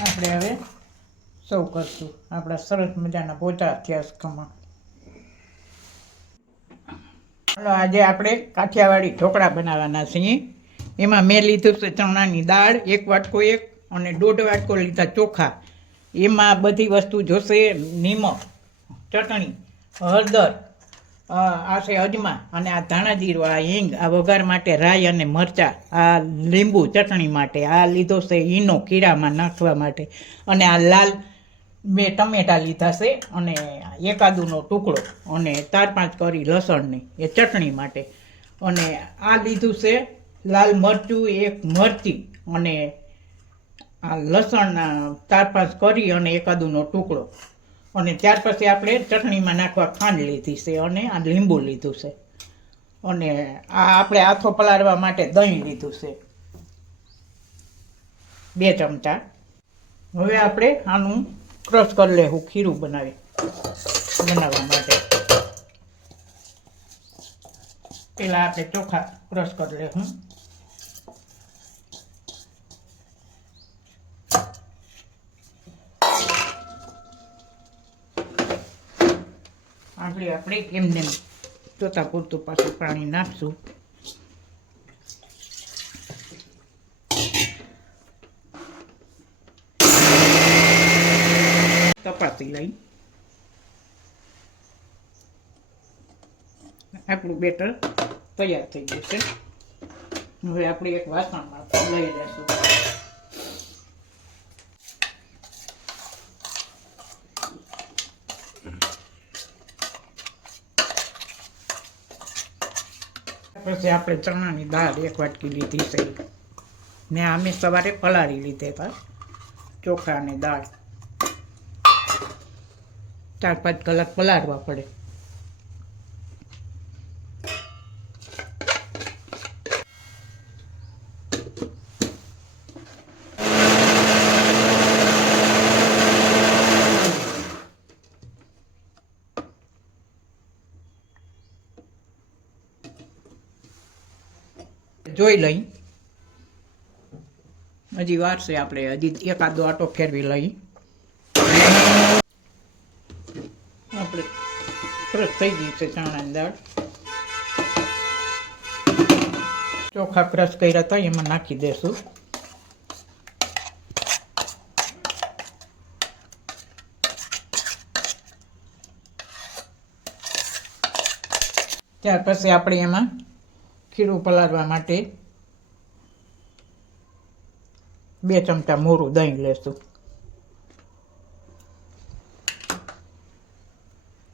આપણે હવે સર્વ કરશું. આપણા સરસ મજાના પોચા થયા ખમણ. ચાલો આજે આપણે કાઠિયાવાડી ઢોકળા બનાવવાના છીએ. એમાં મેં લીધું છે ચણાની દાળ 1 વાટકો અને 1.5 વાટકો લીધા ચોખા. એમાં બધી વસ્તુ જોશે: નિમક, ચટણી, હળદર, આ છે અજમા, અને આ ધાણા જીરું, આ હિંગ, આ વઘાર માટે રાઈ અને મરચાં, આ લીંબુ ચટણી માટે, આ લીધો છે ઈનો ખીરામાં નાખવા માટે, અને આ લાલ મેં ટમેટા લીધા છે, અને એકાદુનો ટુકડો, અને 4-5 કરી લસણની એ ચટણી માટે, અને આ લીધું છે લાલ મરચું 1 મરચી, અને આ લસણ 4-5 કરી અને એકાદુનો ટુકડો, અને ત્યાર પછી આપણે ચટણીમાં નાખવા ખાંડ લીધી છે, અને આ લીંબુ લીધું છે, અને આ આપણે આથો પલાળવા માટે દહીં લીધું છે 2 ચમચા. હવે આપણે આનું ક્રશ કરી લેવું ખીરું બનાવવા માટે. પહેલાં આપણે ચોખા ક્રશ કરી લેવું. આપણે એમને જોતા પૂરતું પાછું પાણી નાખશું. તપાસી લઈ આપણું બેટર તૈયાર થઈ ગયું છે. હવે આપણે એક વાસણમાં લઈ લેશું. પછી આપણે ચણાની દાળ 1 વાટકી લીધી છે, ને અમે સવારે પલાળી લીધા હતા ચોખા અને દાળ. 4-5 કલાક પલાળવા પડે. જોઈ લઈ, હજી વાર છે, આપણે હજી એકાદો આટો ફેરવી લઈ. આપણે સરસ થઈ ગઈ છે ચણાની દાળ. ચોખા ક્રશ કર્યા હતા એમાં નાખી દેશું. ત્યાર પછી આપણે એમાં ખીરું પલાળવા માટે 2 ચમચા મોરું દહીં લેશું.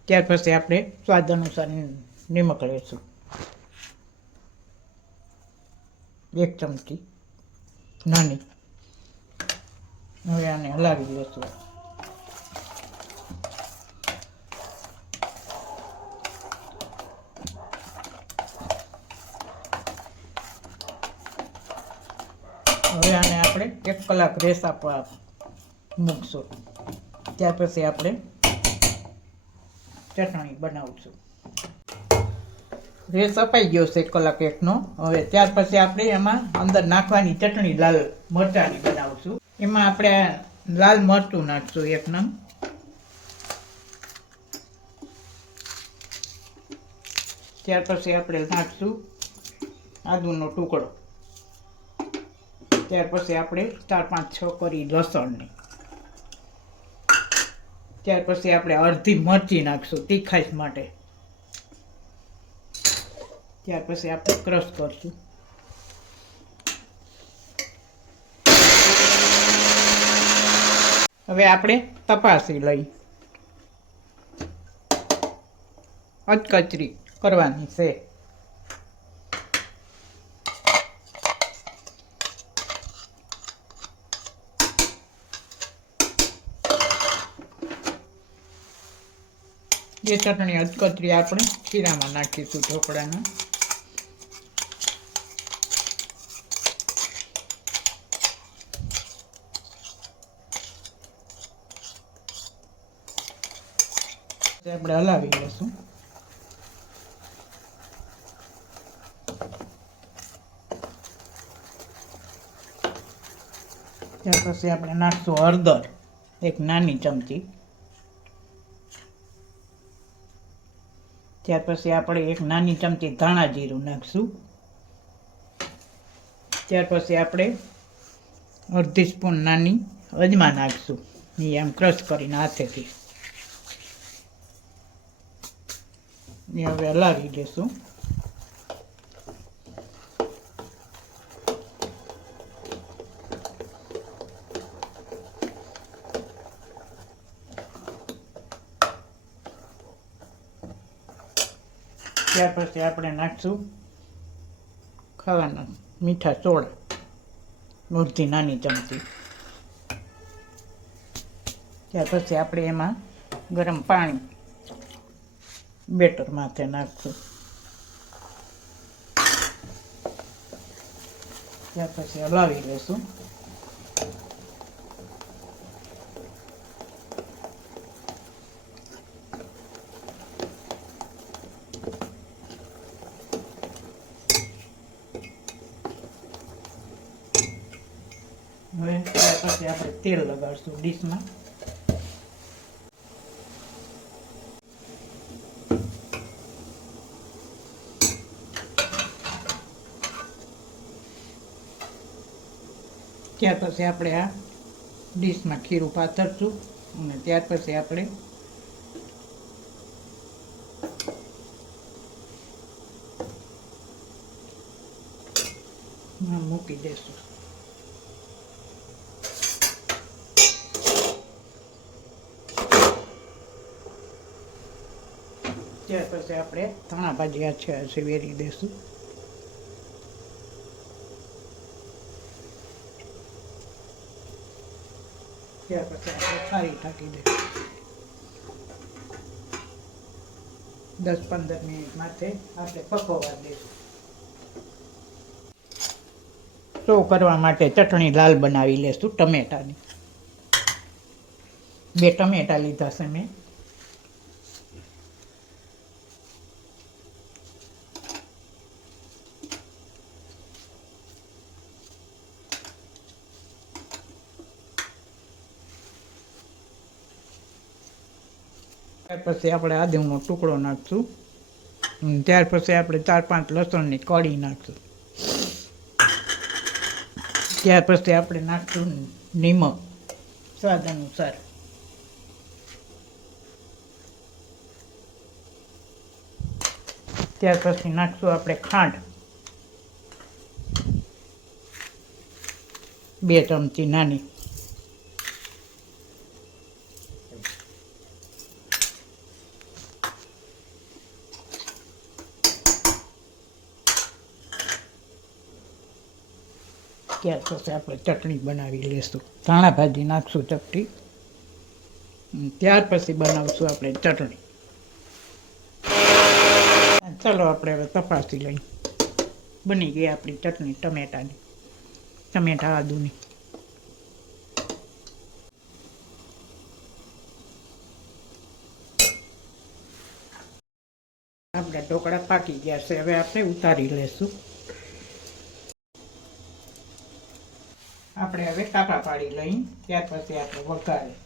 ત્યાર પછી આપણે સ્વાદ અનુસાર નિમક લેશું 1 ચમચી નાની. હવે આને હલાવી લેશું. હવે આને આપણે 1 કલાક રેસ આપવા મૂકશું. ત્યાર પછી આપણે ચટણી બનાવશું. રેસ અપાઈ ગયો છે 1 કલાક એકનો. હવે ત્યાર પછી આપણે એમાં અંદર નાખવાની ચટણી લાલ મરચાંની બનાવશું. એમાં આપણે લાલ મરચું નાખશું 1 નંગ. ત્યાર પછી આપણે નાખશું આદુનો ટુકડો. ત્યાર પછી આપણે 4-5-6 કરી લસણની. ત્યાર પછી આપણે અડધી મરચી નાખશું તીખાશ માટે. ત્યાર પછી આપણે ક્રશ કરશું. હવે આપણે તપાસી લઈ. અધકચરી કરવાની છે. જે ચટણી અધકચરી આપણે ખીરામાં નાખીશું ઢોકળાના. આપણે હલાવી લઈશું. ત્યાર પછી આપણે નાખશું હળદર, એક નાની ચમચી. ત્યાર પછી આપણે એક નાની ચમચી ધાણા જીરું નાખશું. ત્યાર પછી આપણે અડધી સ્પૂન નાની અજમા નાખશું, એ આમ ક્રશ કરીને હાથેથી. એ હવે હલાવી દઈશું. ત્યાર પછી આપણે નાખશું ખાવાના મીઠા સોડા, અડધી નાની ચમચી. ત્યાર પછી આપણે એમાં ગરમ પાણી બેટર માથે નાખશું. ત્યાર પછી હલાવી લઈશું. હવે ત્યાર પછી આપણે તેલ લગાડશું ડીશમાં. ત્યાર પછી આપણે આ ડીશમાં ખીરું પાથરશું અને ત્યાર પછી આપણે મૂકી દઈશું. ત્યાર પછી આપણે ધાણા ભાજીયા છે વેરી દઈશું. ત્યાર પછી આપણે સારી ઢાંકી દઈશું. 10-15 મિનિટ માટે આપણે પકવવા દઈશું. સર્વ કરવા માટે ચટણી લાલ બનાવી લેશું ટમેટાની. 2 ટમેટા લીધા છે મેં. ત્યાર પછી આપણે આદુનો ટુકડો નાખશું. ત્યાર પછી આપણે 4-5 લસણની કળી નાખશું. ત્યાર પછી આપણે નાખશું નિમક સ્વાદ અનુસાર. ત્યાર પછી નાખશું આપણે ખાંડ 2 ચમચી નાની. ત્યાર પછી આપણે ચટણી બનાવી લઈશું. ધાણા ભાજી નાખશું ચપટી. ત્યાર પછી બનાવશું આપણે ચટણી. ચાલો આપણે હવે તપાસી લઈએ. બની ગઈ આપણી ચટણી ટમેટાની, ટમેટા આદુની. આપણા ઢોકળા પાકી ગયા છે. હવે આપણે ઉતારી લઈશું. આપણે હવે કાપા પાડી લઈ. ત્યાર પછી આપણે વઘારી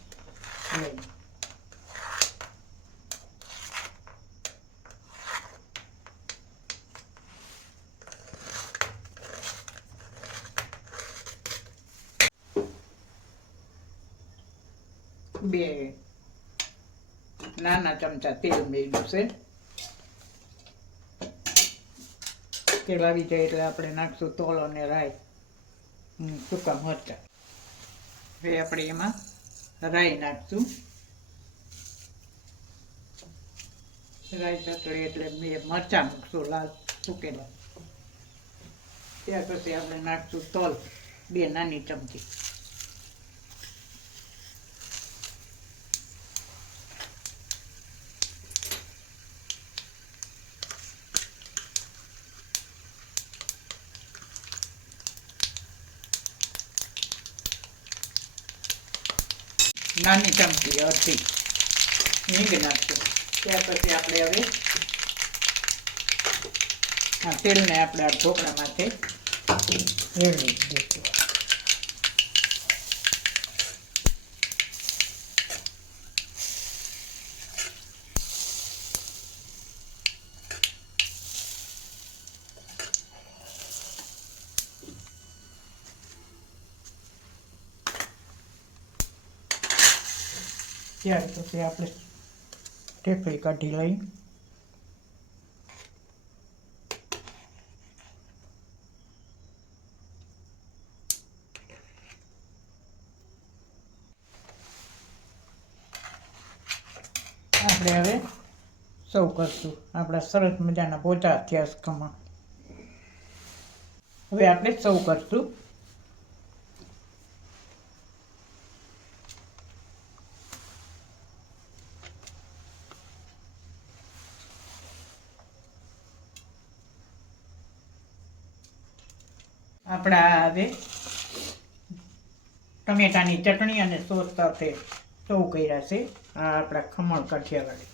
લઈ. બે નાના ચમચા તેલ મેળવ્યું છે. તેલ આવી જાય એટલે આપણે નાખશું તલ અને રાઈ, સૂકા મરચાં. હવે આપણે એમાં રાઈ નાખશું. રાઈ ચતળી એટલે મરચાં મૂકશું લાલ સૂકેલા. ત્યાર પછી આપણે નાખશું તલ 2 નાની ચમચી. નાની ચમચી અડધી હિંગ નાખશું. ત્યાર પછી આપણે હવે આ તેલને આપણે આ ઢોકળા માથે રેડવી દઈશું. ત્યાર પછી આપણે ઢેફલી કાઢી લઈ. આપણે હવે સર્વ કરશું. આપણા સરસ મજાના પોચા થયા છે ખમણ. હવે આપણે સર્વ કરશું. આપણા હવે ટમેટાની ચટણી અને સોસ સાથે સર્વ કર્યા છે. આ આપણા ખમણ કાઠિયાવાડી.